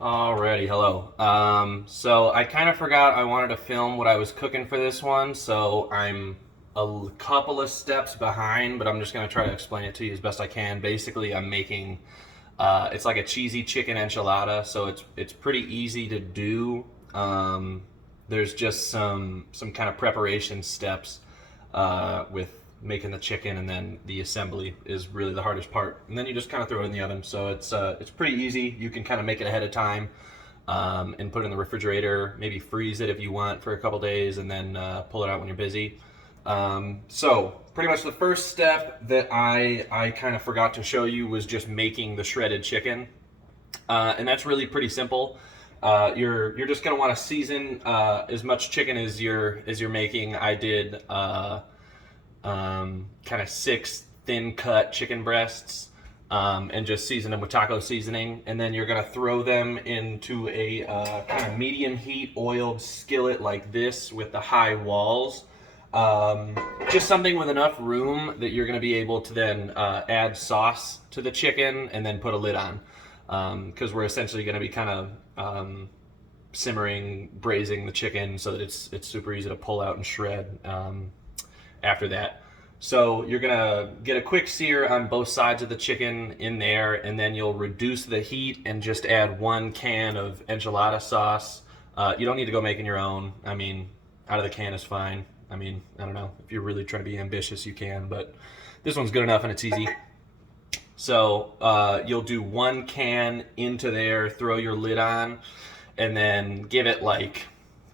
Alrighty, hello. So I kind of forgot I wanted to film what I was cooking for this one, so I'm couple of steps behind, but I'm just gonna try to explain it to you as best I can. Basically, I'm making it's like a cheesy chicken enchilada, so it's pretty easy to do. There's just some kind of preparation steps with making the chicken, and then the assembly is really the hardest part. And then you just kind of throw it in the oven. So it's pretty easy. You can kind of make it ahead of time and put it in the refrigerator. Maybe freeze it if you want for a couple days, and then pull it out when you're busy. So pretty much the first step that I kind of forgot to show you was just making the shredded chicken, and that's really pretty simple. You're just gonna want to season as much chicken as you're making. I did kind of 6 thin cut chicken breasts, and just season them with taco seasoning. And then you're gonna throw them into a kind of medium heat oiled skillet like this with the high walls. Just something with enough room that you're gonna be able to then add sauce to the chicken and then put a lid on, because we're essentially gonna be kind of simmering, braising the chicken so that it's super easy to pull out and shred after that. So you're gonna get a quick sear on both sides of the chicken in there, and then you'll reduce the heat and just add 1 can of enchilada sauce. You don't need to go making your own. I mean, out of the can is fine. I mean, I don't know, if you're really trying to be ambitious, you can, but this one's good enough and it's easy. So you'll do 1 can into there, throw your lid on, and then give it like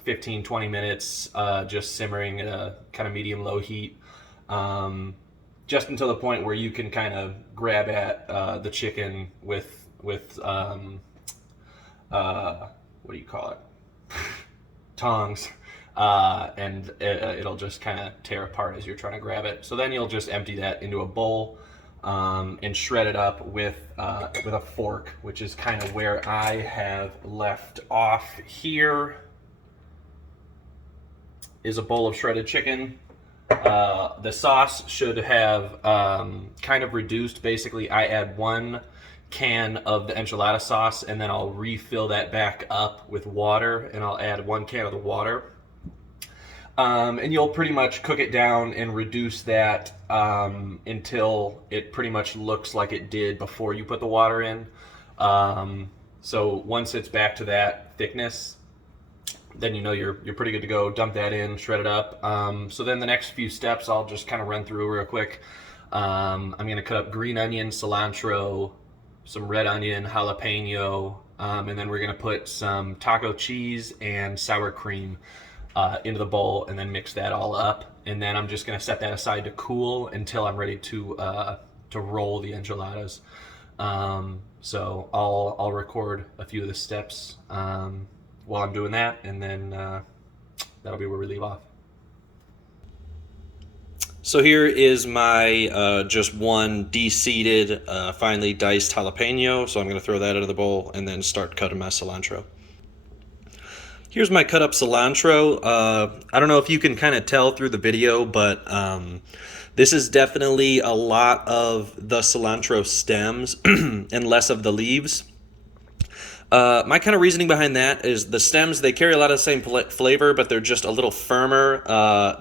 15-20 minutes, just simmering at a kind of medium-low heat, just until the point where you can kind of grab at the chicken with what do you call it? Tongs, and it'll just kind of tear apart as you're trying to grab it. So then you'll just empty that into a bowl, and shred it up with a fork, which is kind of where I have left off. Here is a bowl of shredded chicken. The sauce should have kind of reduced. Basically, I add 1 can of the enchilada sauce, and then I'll refill that back up with water, and I'll add 1 can of the water. And you'll pretty much cook it down and reduce that until it pretty much looks like it did before you put the water in. So once it's back to that thickness, then you know you're pretty good to go. Dump that in, shred it up. So then the next few steps I'll just kind of run through real quick. I'm gonna cut up green onion, cilantro, some red onion, jalapeno, and then we're gonna put some taco cheese and sour cream into the bowl, and then mix that all up. And then I'm just gonna set that aside to cool until I'm ready to roll the enchiladas. So I'll record a few of the steps while I'm doing that, and then that'll be where we leave off. So here is my just 1 de-seeded, finely diced jalapeno. So I'm going to throw that into the bowl and then start cutting my cilantro. Here's my cut up cilantro. I don't know if you can kind of tell through the video, but this is definitely a lot of the cilantro stems and less of the leaves. My kind of reasoning behind that is the stems, they carry a lot of the same flavor, but they're just a little firmer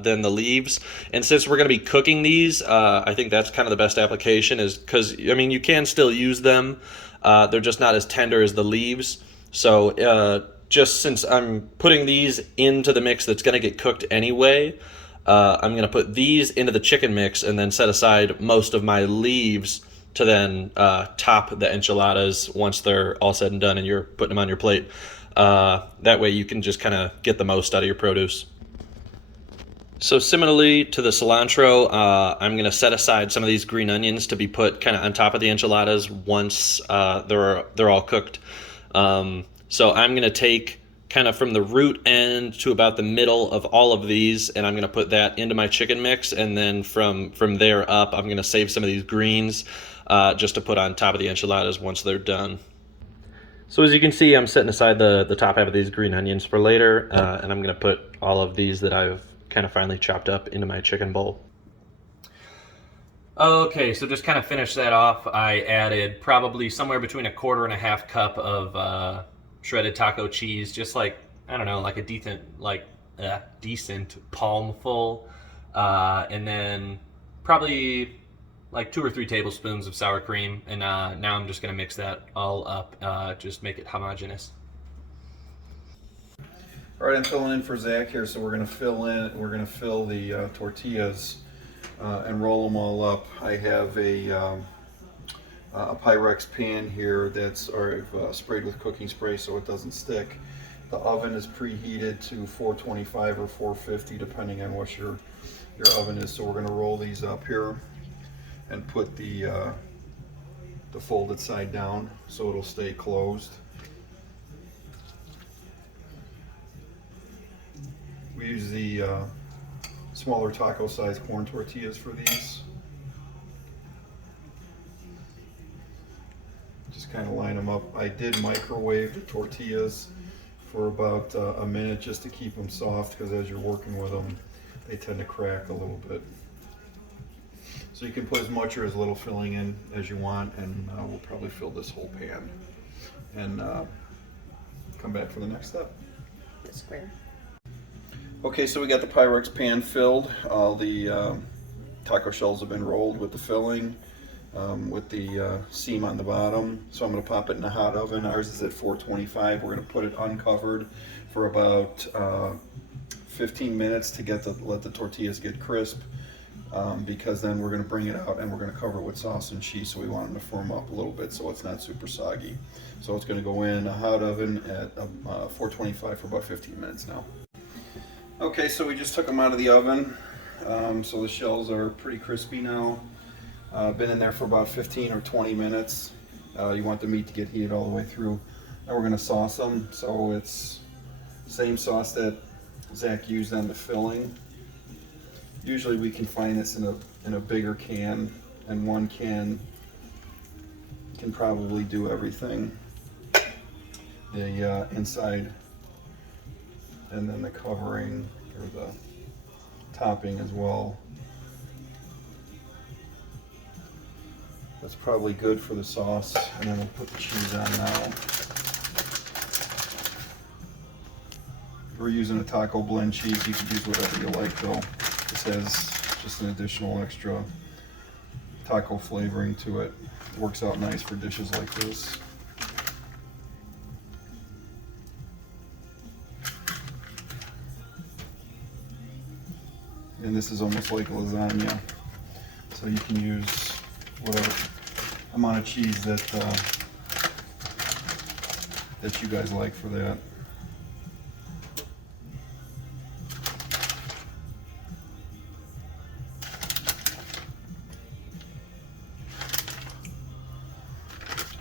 than the leaves. And since we're going to be cooking these, I think that's kind of the best application, is because, I mean, you can still use them. They're just not as tender as the leaves. So just since I'm putting these into the mix that's going to get cooked anyway, I'm going to put these into the chicken mix and then set aside most of my leaves to then top the enchiladas once they're all said and done and you're putting them on your plate. That way you can just kind of get the most out of your produce. So similarly to the cilantro, I'm going to set aside some of these green onions to be put kind of on top of the enchiladas once they're all cooked. So I'm going to take kind of from the root end to about the middle of all of these, and I'm going to put that into my chicken mix, and then from there up, I'm going to save some of these greens just to put on top of the enchiladas once they're done. So as you can see, I'm setting aside the top half of these green onions for later, and I'm going to put all of these that I've kind of finely chopped up into my chicken bowl. Okay, so just kind of finish that off. I added probably somewhere between 1/4 and 1/2 cup of shredded taco cheese, just like, I don't know, like a decent palm full, and then probably like 2 or 3 tablespoons of sour cream, and now I'm just gonna mix that all up, just make it homogeneous. All right, I'm filling in for Zach here, so we're gonna fill the tortillas and roll them all up. I have a Pyrex pan here I've sprayed with cooking spray so it doesn't stick. The oven is preheated to 425 or 450 depending on what your oven is. So we're going to roll these up here and put the folded side down so it'll stay closed. We use the smaller taco size corn tortillas for these. Just kind of line them up. I did microwave the tortillas for about a minute just to keep them soft, because as you're working with them they tend to crack a little bit. So you can put as much or as little filling in as you want, and we'll probably fill this whole pan and come back for the next step. The square. Okay, so we got the Pyrex pan filled. All the taco shells have been rolled with the filling, with the seam on the bottom. So I'm going to pop it in a hot oven. Ours is at 425. We're going to put it uncovered for about 15 minutes to let the tortillas get crisp, because then we're going to bring it out and we're going to cover it with sauce and cheese. So we want them to firm up a little bit so it's not super soggy. So it's going to go in a hot oven at 425 for about 15 minutes now. Okay, so we just took them out of the oven. So the shells are pretty crispy now. Been in there for about 15 or 20 minutes. You want the meat to get heated all the way through. Now we're going to sauce them. So it's the same sauce that Zach used on the filling. Usually we can find this in a bigger can, and one can probably do everything. The inside, and then the covering or the topping as well. That's probably good for the sauce, and then we'll put the cheese on now. We're using a taco blend cheese. You can use whatever you like though. This has just an additional extra taco flavoring to it. It works out nice for dishes like this. And this is almost like lasagna, so you can use whatever amount of cheese that you guys like for that.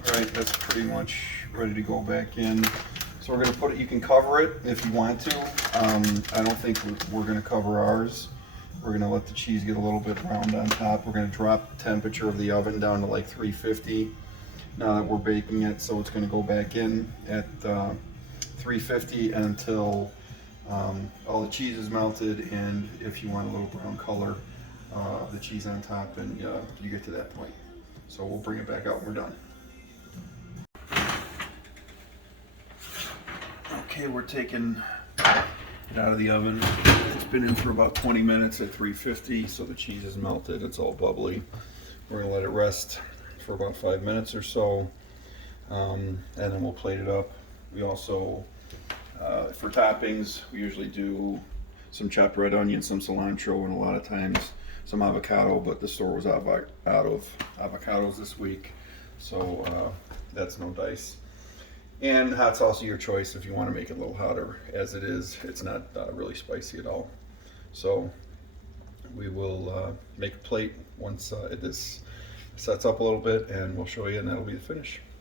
All right, that's pretty much ready to go back in. So we're going to put it, you can cover it if you want to. I don't think we're going to cover ours. We're going to let the cheese get a little bit browned on top. We're going to drop the temperature of the oven down to like 350 now that we're baking it. So it's going to go back in at 350 until all the cheese is melted, and if you want a little brown color, the cheese on top, and you get to that point. So we'll bring it back out when we're done. Okay, we're taking it out of the oven. It's been in for about 20 minutes at 350, so the cheese is melted. It's all bubbly. We're gonna let it rest for about 5 minutes or so, and then we'll plate it up. We also, for toppings, we usually do some chopped red onion, some cilantro, and a lot of times some avocado, but the store was out of avocados this week, so that's no dice. And hot sauce, your choice if you want to make it a little hotter. As it is, it's not really spicy at all. So we will make a plate once this sets up a little bit, and we'll show you, and that'll be the finish.